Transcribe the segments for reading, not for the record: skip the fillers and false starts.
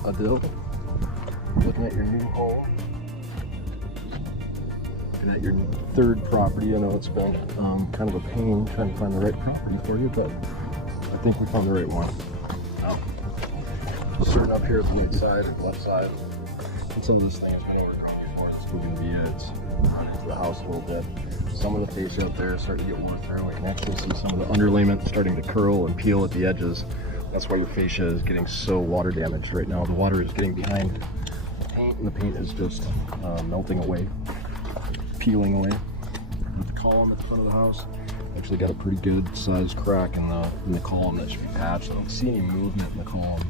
Adil, looking at your new home. And at your third property. I know it's been kind of a pain trying to find the right property for you, but I think we found the right one. Starting up here at the right side and left side. And some of these things been overgrown before. It's moving via it's run into the house a little bit. Some of the fascia up there is starting to get worn through. We can actually see some of the underlayment starting to curl and peel at the edges. That's why your fascia is getting so water damaged right now. The water is getting behind the paint, and the paint is just melting away, peeling away. With the column at the front of the house, actually got a pretty good sized crack in the column that should be patched. I don't see any movement in the column,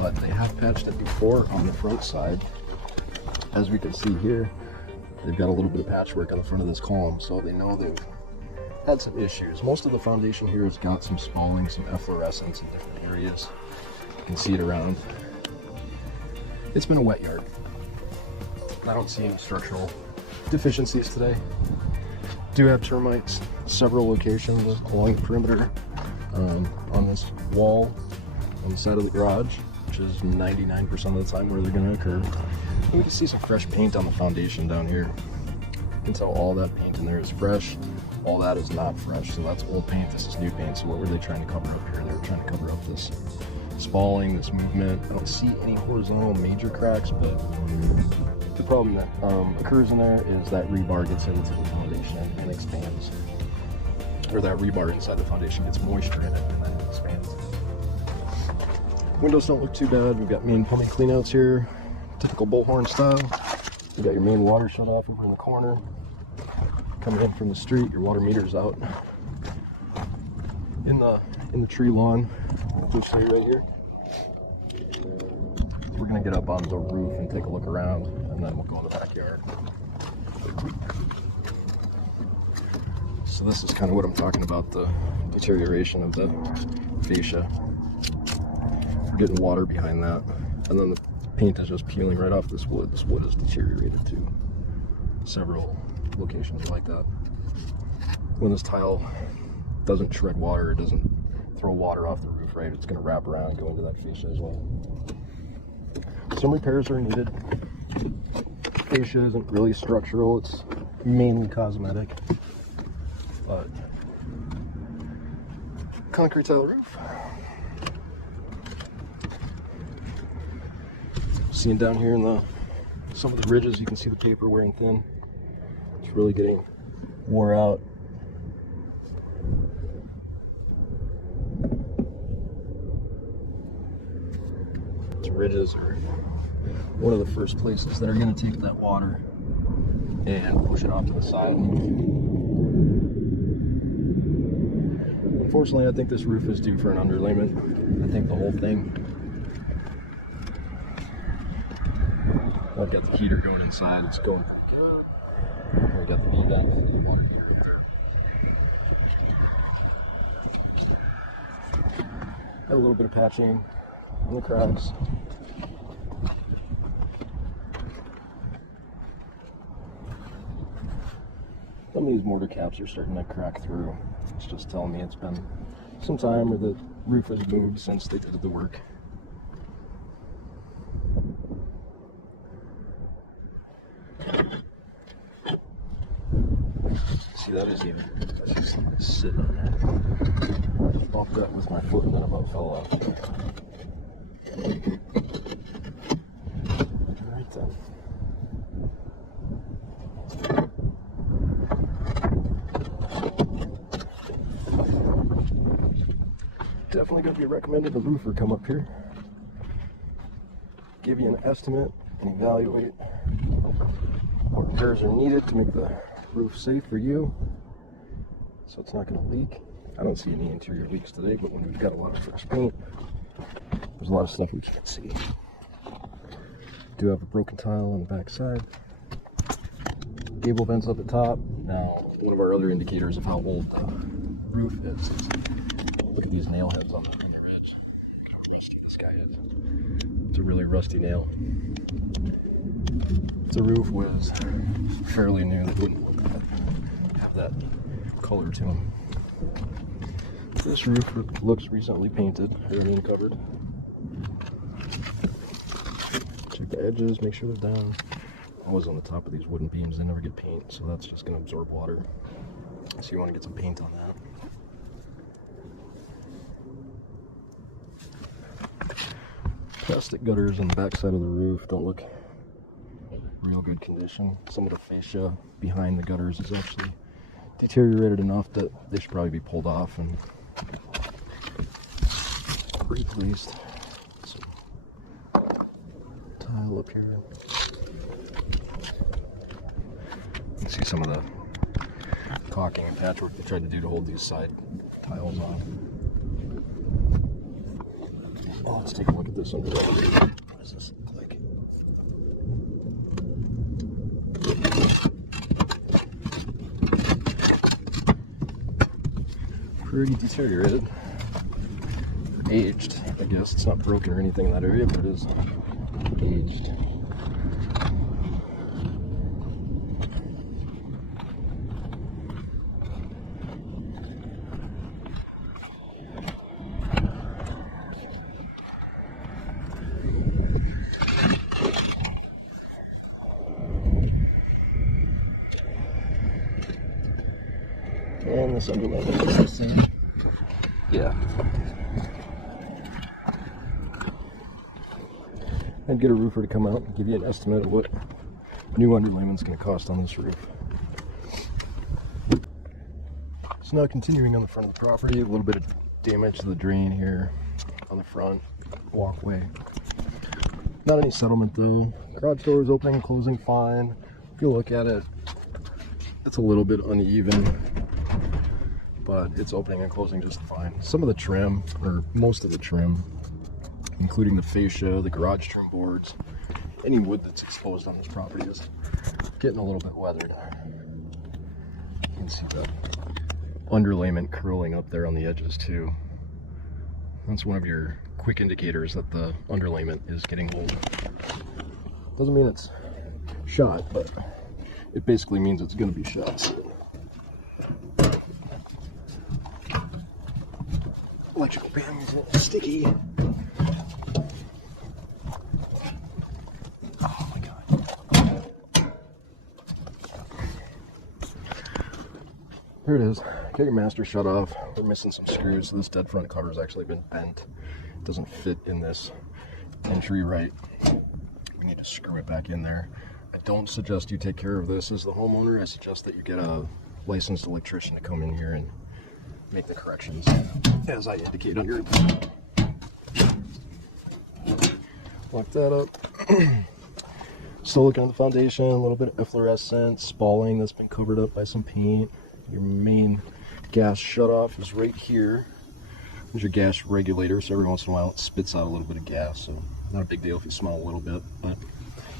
but they have patched it before on the front side. As we can see here, they've got a little bit of patchwork on the front of this column, so they know they've had some issues. Most of the foundation here has got some spalling, some efflorescence in different areas. You can see it around. It's been a wet yard. I don't see any structural deficiencies today. Do have termites, several locations along the perimeter, on this wall on the side of the garage, which is 99% of the time where they're going to occur. And we can see some fresh paint on the foundation down here. You can tell all that paint in there is fresh. All that is not fresh, so that's old paint, this is new paint. So what were they trying to cover up here? They were trying to cover up this spalling, this movement. I don't see any horizontal major cracks, but the problem that occurs in there is that rebar gets into the foundation and expands. Or that rebar inside the foundation gets moisture in it and then it expands. Windows don't look too bad. We've got main plumbing cleanouts here, typical bullhorn style. You've got your main water shutoff over in the corner. Coming in from the street, your water meter's out. In the tree lawn, we'll show you right here. We're gonna get up on the roof and take a look around, and then we'll go in the backyard. So this is kind of what I'm talking about, the deterioration of the fascia. We're getting water behind that, and then the paint is just peeling right off this wood. This wood is deteriorated too. Several locations like that. When this tile doesn't shred water, it doesn't throw water off the roof, right? It's going to wrap around, go into that fascia as well. Some repairs are needed. Fascia isn't really structural, it's mainly cosmetic. But concrete tile roof. Seeing down here in some of the ridges, you can see the paper wearing thin. It's really getting wore out. These ridges are one of the first places that are going to take that water and push it off to the side. Unfortunately, I think this roof is due for an underlayment. I think the whole thing. I've got the heater going inside, it's going pretty good. We got the V vent for the water heater up there. Got a little bit of patching in the cracks. Some of these mortar caps are starting to crack through. It's just telling me it's been some time where the roof has moved since they did the work. See, that is even, that's just sitting on there. Bumped that with my foot and then about fell out. Alright then. Definitely going to be recommended the roofer come up here, give you an estimate and evaluate what repairs are needed to make the roof safe for you, so it's not going to leak. I don't see any interior leaks today, but when we've got a lot of fresh paint, there's a lot of stuff we can't see. Do have a broken tile on the back side. Gable vents up at top. Now, one of our other indicators of how old the roof is. Look at these nail heads on the roof. How rusty this guy is. It's a really rusty nail. If the roof was fairly new, it wouldn't have that color to them. This roof looks recently painted, everything covered. the edges, make sure they're down. Always on the top of these wooden beams, they never get paint, so that's just going to absorb water. So you want to get some paint on that. Plastic gutters on the back side of the roof don't look real good condition. Some of the fascia behind the gutters is actually deteriorated enough that they should probably be pulled off and replaced. Some tile up here. You can see some of the caulking and patchwork they tried to do to hold these side tiles on. Oh, let's take a look at this under there. What does this look like? Pretty deteriorated. Aged, I guess. It's not broken or anything in that area, but it is aged. And this underlayment is the same. Yeah. I'd get a roofer to come out and give you an estimate of what new underlayment's going to cost on this roof. So now continuing on the front of the property, a little bit of damage to the drain here on the front walkway. Not any settlement though. Garage door is opening and closing fine. If you look at it, it's a little bit uneven, but it's opening and closing just fine. Some of the trim, or most of the trim, including the fascia, the garage trim boards, any wood that's exposed on this property is getting a little bit weathered. You can see the underlayment curling up there on the edges too. That's one of your quick indicators that the underlayment is getting old. Doesn't mean it's shot, but it basically means it's going to be shot. Electrical panel's a little sticky. Oh my god. Here it is. Get your master shut off. We're missing some screws, so this dead front cover has actually been bent. It doesn't fit in this entry right. We need to screw it back in there. I don't suggest you take care of this as the homeowner. I suggest that you get a licensed electrician to come in here and make the corrections as I indicate on your lock that up. Still looking at the foundation, a little bit of efflorescence, spalling that's been covered up by some paint. Your main gas shutoff is right here. There's your gas regulator, so every once in a while it spits out a little bit of gas, so not a big deal if you smell a little bit, but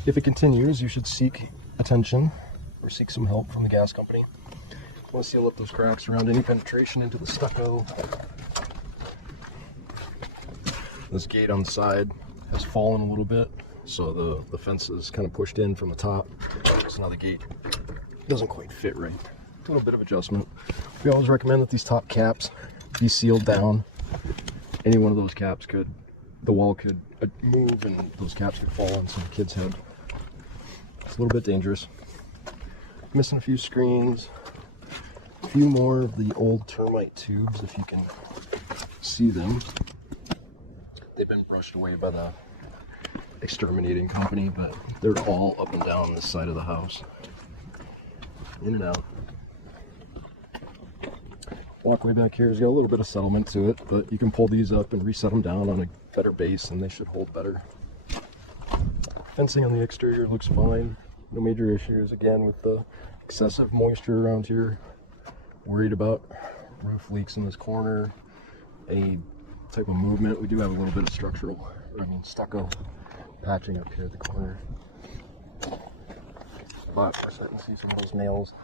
if it continues, you should seek attention or seek some help from the gas company. Want to seal up those cracks around any penetration into the stucco. This gate on the side has fallen a little bit, so the fence is kind of pushed in from the top, so now the gate doesn't quite fit right. A little bit of adjustment. We always recommend that these top caps be sealed down. Any one of those caps the wall could move and those caps could fall on some kid's head. It's a little bit dangerous. Missing a few screens. A few more of the old Termite tubes, if you can see them. They've been brushed away by the exterminating company, but they're all up and down this side of the house. In and out. Walkway back here has got a little bit of settlement to it, but you can pull these up and reset them down on a better base and they should hold better. Fencing on the exterior looks fine. No major issues, again, with the excessive moisture around here. Worried about roof leaks in this corner, any type of movement. We do have a little bit of stucco patching up here at the corner. But we're starting to see some of those nails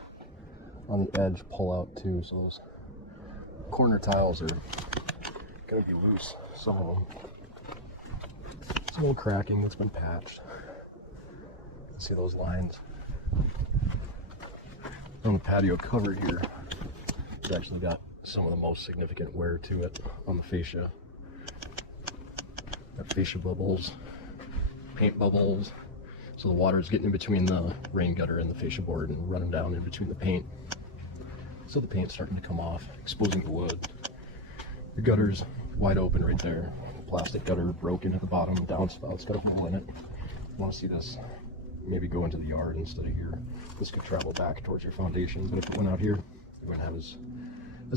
on the edge pull out too, so those corner tiles are going to be loose, some of them. Some little cracking that's been patched. See those lines on the patio cover here. It's actually got some of the most significant wear to it on the fascia. Got fascia bubbles, paint bubbles, So the water is getting in between the rain gutter and the fascia board and running down in between the paint. So the paint's starting to come off, exposing the wood. The gutter's wide open right there. Plastic gutter broken at the bottom, downspout's got a hole in it. You want to see this maybe go into the yard instead of here. This could travel back towards your foundation, but if it went out here, you wouldn't have as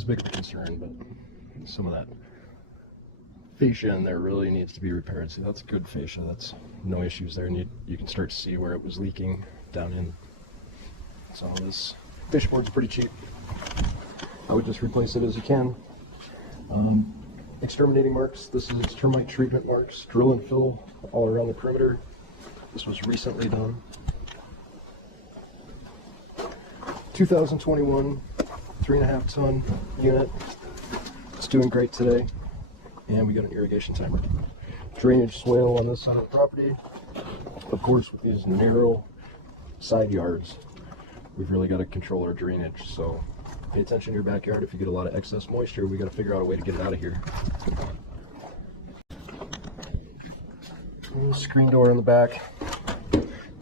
big of a concern. But some of that fascia in there really needs to be repaired. See, that's good fascia, that's no issues there, and you can start to see where it was leaking down in. So this fascia board's pretty cheap. I would just replace it as you can. Exterminating marks, this is termite treatment marks, drill and fill all around the perimeter. This was recently done. 2021, 3.5 ton unit. It's doing great today. And we got an irrigation timer. Drainage swale on this side of the property. Of course, with these narrow side yards, we've really got to control our drainage. So pay attention to your backyard. If you get a lot of excess moisture, we got to figure out a way to get it out of here. And screen door in the back.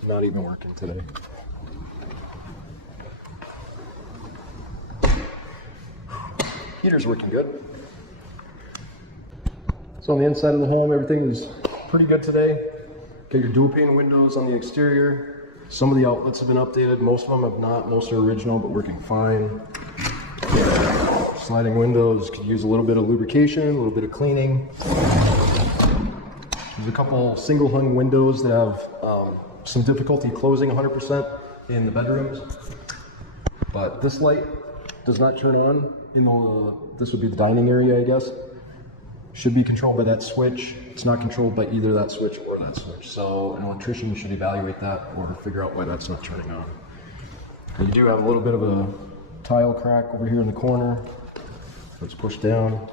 Not even working today. Heater's working good. So on the inside of the home, everything is pretty good today. Got your dual pane windows on the exterior. Some of the outlets have been updated. Most of them have not. Most are original, but working fine. Sliding windows could use a little bit of lubrication, a little bit of cleaning. There's a couple single hung windows that have some difficulty closing 100% in the bedrooms. But this light does not turn on in the, this would be the dining area, I guess. Should be controlled by that switch. It's not controlled by either that switch or that switch. So an electrician should evaluate that or figure out why that's not turning on. And you do have a little bit of a tile crack over here in the corner. Let's push down.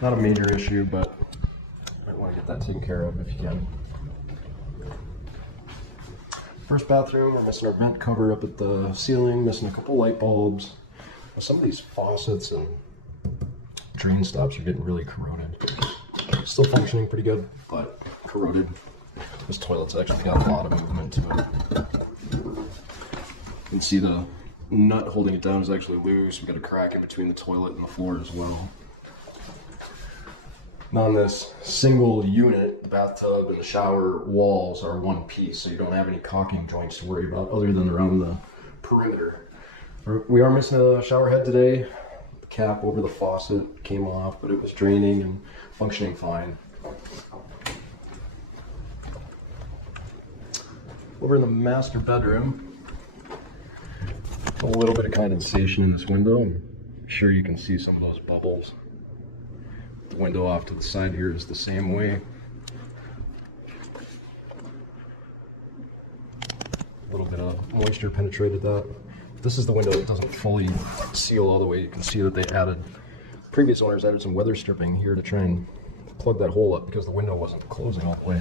Not a major issue, but you might want to get that taken care of if you can. First bathroom, we're missing our vent cover up at the ceiling, missing a couple light bulbs. Some of these faucets and drain stops are getting really corroded. Still functioning pretty good, but corroded. This toilet's actually got a lot of movement to it. You can see the nut holding it down is actually loose. We've got a crack in between the toilet and the floor as well. Now on this single unit, the bathtub and the shower walls are one piece, so you don't have any caulking joints to worry about other than around the perimeter. We are missing a shower head today. The cap over the faucet came off, but it was draining and functioning fine. Over in the master bedroom, a little bit of condensation in this window. I'm sure you can see some of those bubbles. The window off to the side here is the same way. A little bit of moisture penetrated that. This is the window that doesn't fully seal all the way. You can see that they added, previous owners added some weather stripping here to try and plug that hole up because the window wasn't closing all the way.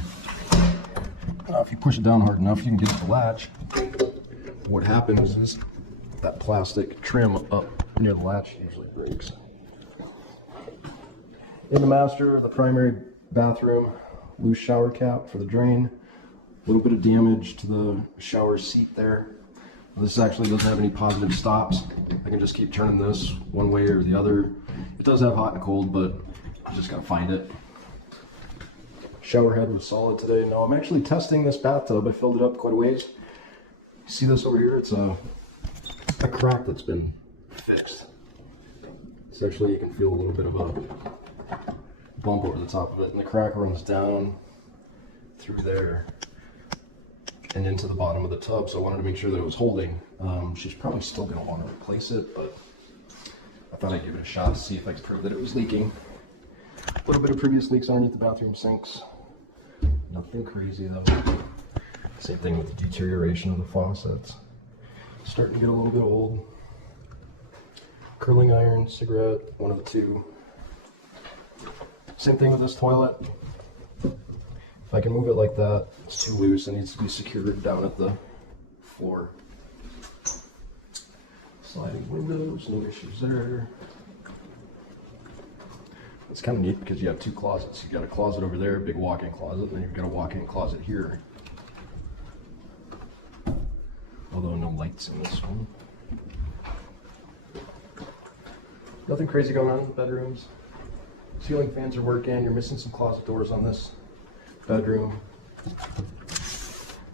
Now if you push it down hard enough, you can get the latch. What happens is that plastic trim up near the latch usually breaks. In the master, the primary bathroom, loose shower cap for the drain. A little bit of damage to the shower seat there. This actually doesn't have any positive stops. I can just keep turning this one way or the other. It does have hot and cold, but I just gotta find it. Shower head was solid today. Now I'm actually testing this bathtub. I filled it up quite a ways. See this over here? It's a crack that's been fixed. It's actually, you can feel a little bit of a bump over the top of it, and the crack runs down through there and into the bottom of the tub, so I wanted to make sure that it was holding. She's probably still going to want to replace it, but I thought I'd give it a shot to see if I could prove that it was leaking. A little bit of previous leaks underneath the bathroom sinks. Nothing crazy though. Same thing with the deterioration of the faucets. Starting to get a little bit old. Curling iron, cigarette, one of the two. Same thing with this toilet. If I can move it like that, it's too loose. It needs to be secured down at the floor. Sliding windows, no issues there. It's kind of neat because you have two closets. You've got a closet over there, big walk-in closet, and then you've got a walk-in closet here. although no lights in this one. Nothing crazy going on in the bedrooms. Ceiling fans are working. You're missing some closet doors on this bedroom.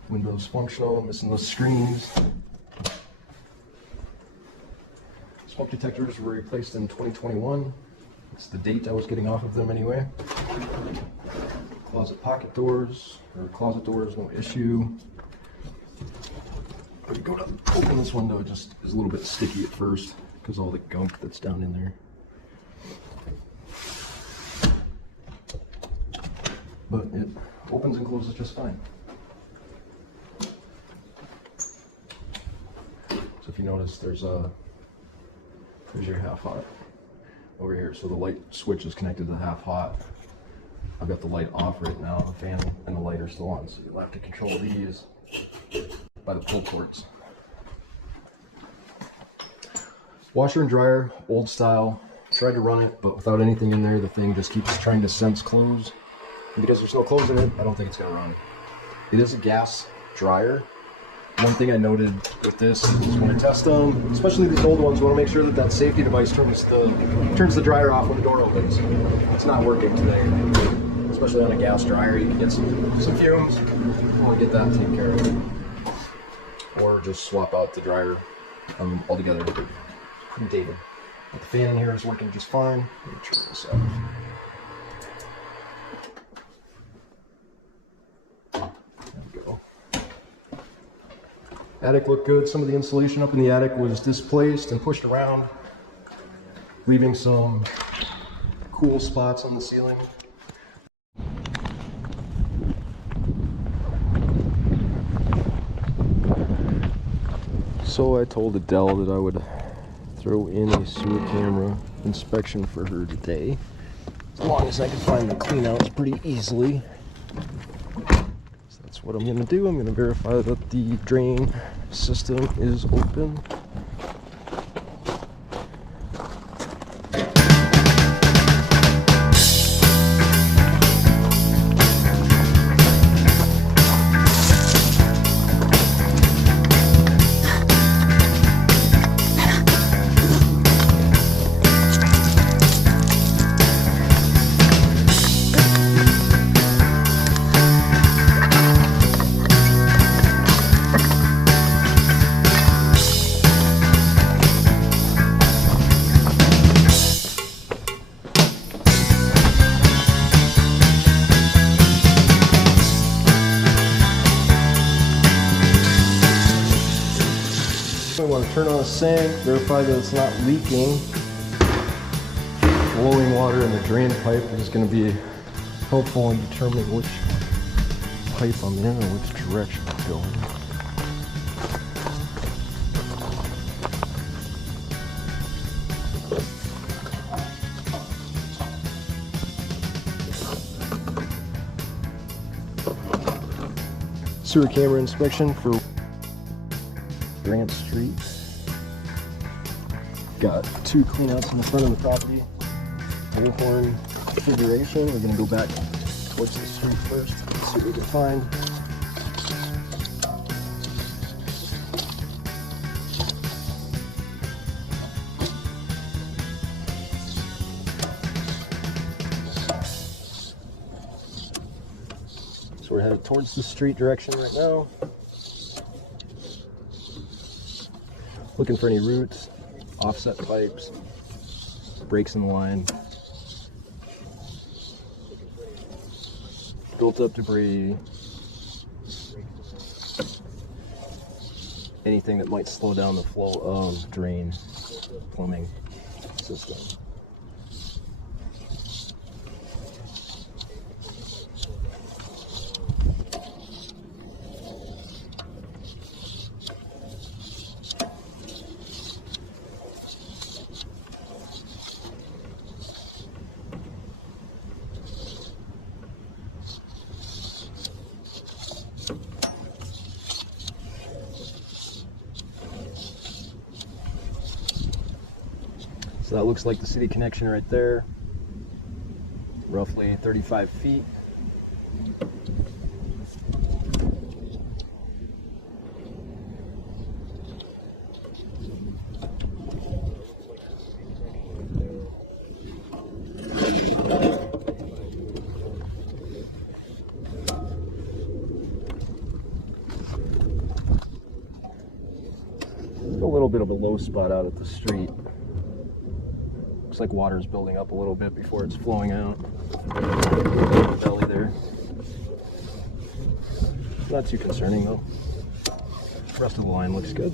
Windows functional, missing those screens. Smoke detectors were replaced in 2021. It's the date I was getting off of them anyway. Closet pocket doors, or closet doors, no issue. When you go to open this window, it just is a little bit sticky at first because all the gunk that's down in there. But it opens and closes just fine. So if you notice, there's your half hot over here. So the light switch is connected to the half hot. I've got the light off right now, the fan and the light are still on. So you'll have to control these by the pull cords. Washer and dryer, old style. Tried to run it, but without anything in there, the thing just keeps trying to sense clothes. And because there's no clothes in it, I don't think it's gonna run. It is a gas dryer. One thing I noted with this is when I test them, especially these old ones, we want to make sure that that safety device turns the dryer off when the door opens. It's not working today, especially on a gas dryer. You can get some fumes. You want to get that taken care of, or just swap out the dryer altogether. Pretty dated. But the fan in here is working just fine. Let me try this out. Attic looked good. Some of the insulation up in the attic was displaced and pushed around, leaving some cool spots on the ceiling. So I told Adele that I would throw in a sewer camera inspection for her today, as long as I can find the cleanouts pretty easily. That's what I'm going to do. I'm going to verify that the drain system is open. We want to turn on the sink, verify that it's not leaking. Flowing water in the drain pipe is going to be helpful in determining which pipe I'm in or which direction I'm going. Sewer camera inspection for Grant Street. Got 2 cleanouts in the front of the property. Airhorn configuration. We're going to go back towards the street first. See what we can find. So we're headed towards the street direction right now. Looking for any roots, offset pipes, breaks in the line, built up debris, anything that might slow down the flow of drain plumbing system. So that looks like the city connection right there, roughly 35 feet. little bit of a low spot out at the street. Looks like water's building up a little bit before it's flowing out. Belly there. Not too concerning though. The rest of the line looks good.